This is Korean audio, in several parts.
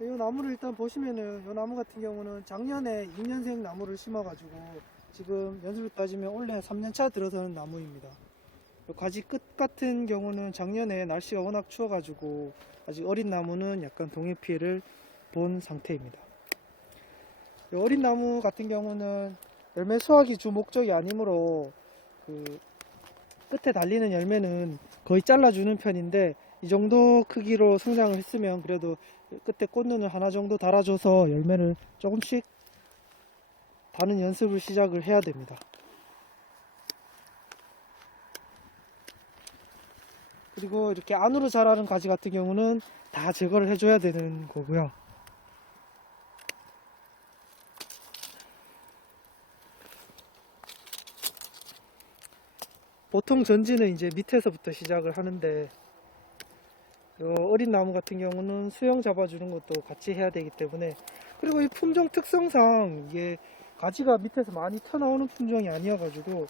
이 나무를 일단 보시면은 이 나무 같은 경우는 작년에 2년생 나무를 심어가지고 지금 연수로 따지면 올해 3년차 들어서는 나무입니다. 요 가지 끝 같은 경우는 작년에 날씨가 워낙 추워가지고 아직 어린 나무는 약간 동해 피해를 본 상태입니다. 이 어린 나무 같은 경우는 열매 수확이 주 목적이 아니므로 그 끝에 달리는 열매는 거의 잘라주는 편인데 이 정도 크기로 성장을 했으면 그래도 끝에 꽃눈을 하나 정도 달아줘서 열매를 조금씩 다는 연습을 시작을 해야 됩니다. 그리고 이렇게 안으로 자라는 가지 같은 경우는 다 제거를 해줘야 되는 거고요. 보통 전지는 이제 밑에서부터 시작을 하는데 어린 나무 같은 경우는 수영 잡아주는 것도 같이 해야 되기 때문에, 그리고 이 품종 특성상 이게 가지가 밑에서 많이 튀어나오는 품종이 아니어가지고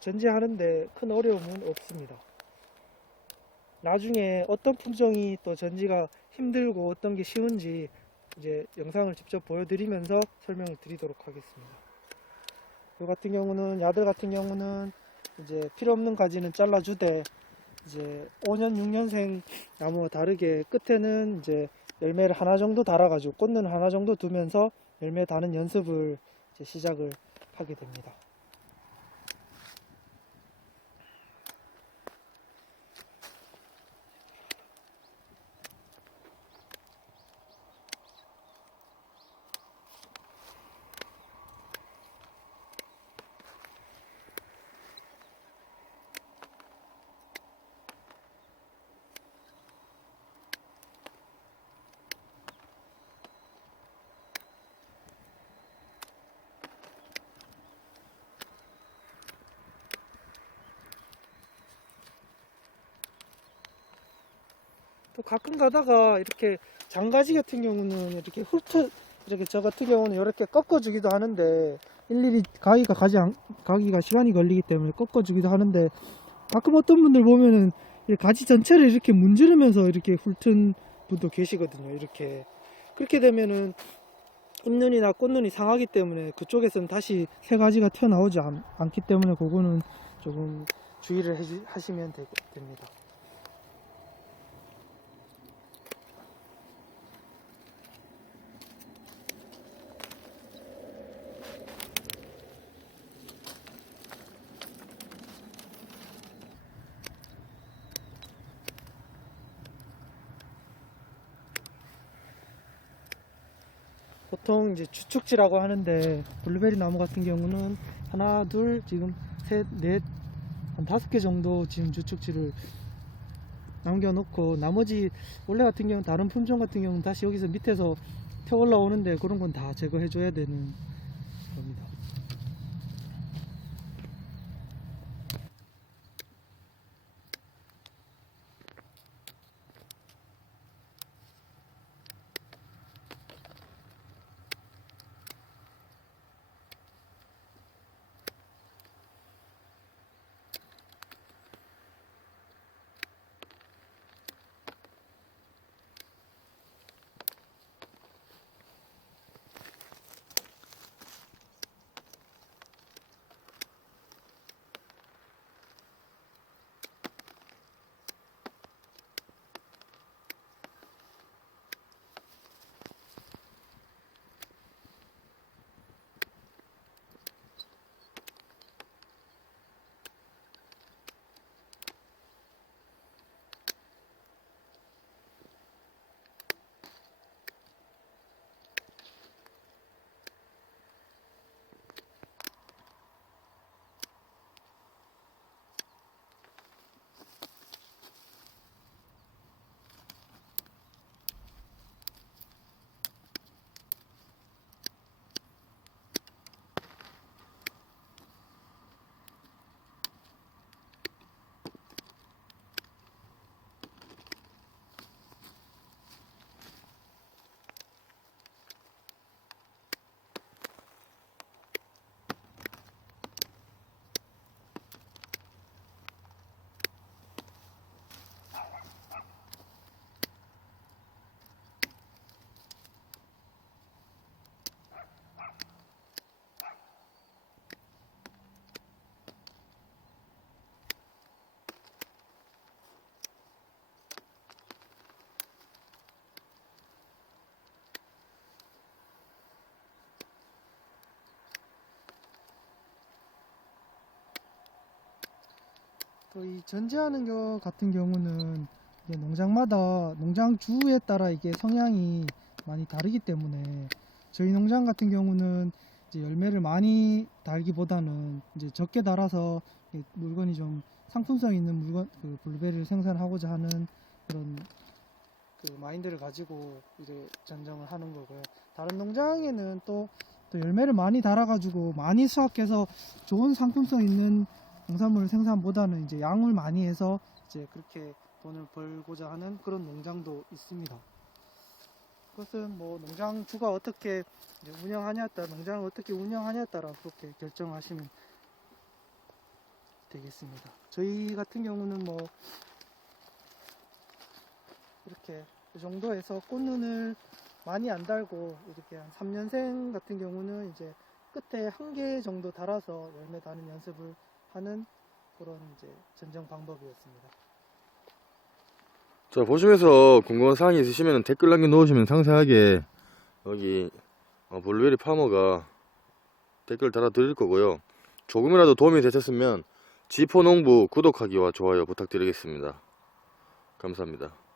전지하는데 큰 어려움은 없습니다. 나중에 어떤 품종이 또 전지가 힘들고 어떤 게 쉬운지 이제 영상을 직접 보여드리면서 설명을 드리도록 하겠습니다. 이 같은 경우는 야들 같은 경우는 이제 필요 없는 가지는 잘라주되 이제 5년 6년생 나무와 다르게 끝에는 이제 열매를 하나 정도 달아가지고 꽃눈을 하나 정도 두면서 열매 다는 연습을 이제 시작을 하게 됩니다. 또 가끔 가다가 이렇게 장가지 같은 경우는 이렇게 이렇게 저 같은 경우는 이렇게 꺾어주기도 하는데 일일이 가기가 시간이 걸리기 때문에 꺾어주기도 하는데, 가끔 어떤 분들 보면은 이 가지 전체를 이렇게 문지르면서 이렇게 훑은 분도 계시거든요. 이렇게 그렇게 되면은 잎눈이나 꽃눈이 상하기 때문에 그쪽에서는 다시 새 가지가 튀어나오지 않기 때문에 그거는 조금 주의를 하시면 됩니다. 보통 이제 주축지라고 하는데 블루베리 나무 같은 경우는 하나, 둘, 지금 셋, 넷, 한 5개 정도 지금 주축지를 남겨놓고, 나머지 원래 같은 경우는 다른 품종 같은 경우는 다시 여기서 밑에서 펴 올라오는데 그런 건 다 제거해 줘야 되는 겁니다. 또 이 전지하는 것 같은 경우는 이게 농장마다 농장 주에 따라 이게 성향이 많이 다르기 때문에 저희 농장 같은 경우는 이제 열매를 많이 달기보다는 이제 적게 달아서 물건이 좀 상품성 있는 물건, 그 블루베리를 생산하고자 하는 그런 그 마인드를 가지고 이제 전정을 하는 거고요. 다른 농장에는 또 열매를 많이 달아가지고 많이 수확해서 좋은 상품성 있는 농산물 생산보다는 이제 양을 많이 해서 이제 그렇게 돈을 벌고자 하는 그런 농장도 있습니다. 그것은 뭐 농장 주가 어떻게 이제 운영하냐에 따라, 농장을 어떻게 운영하냐에 따라 그렇게 결정하시면 되겠습니다. 저희 같은 경우는 뭐 이렇게 이 정도에서 꽃눈을 많이 안 달고 이렇게 한 3년생 같은 경우는 이제 끝에 한 개 정도 달아서 열매 다는 연습을 하는 그런 이제 전정 방법이었습니다. 자, 보시면서 궁금한 사항이 있으시면 댓글 남겨 놓으시면 상세하게 여기 블루베리 파머가 댓글 달아 드릴 거고요. 조금이라도 도움이 되셨으면 지포농부 구독하기와 좋아요 부탁드리겠습니다. 감사합니다.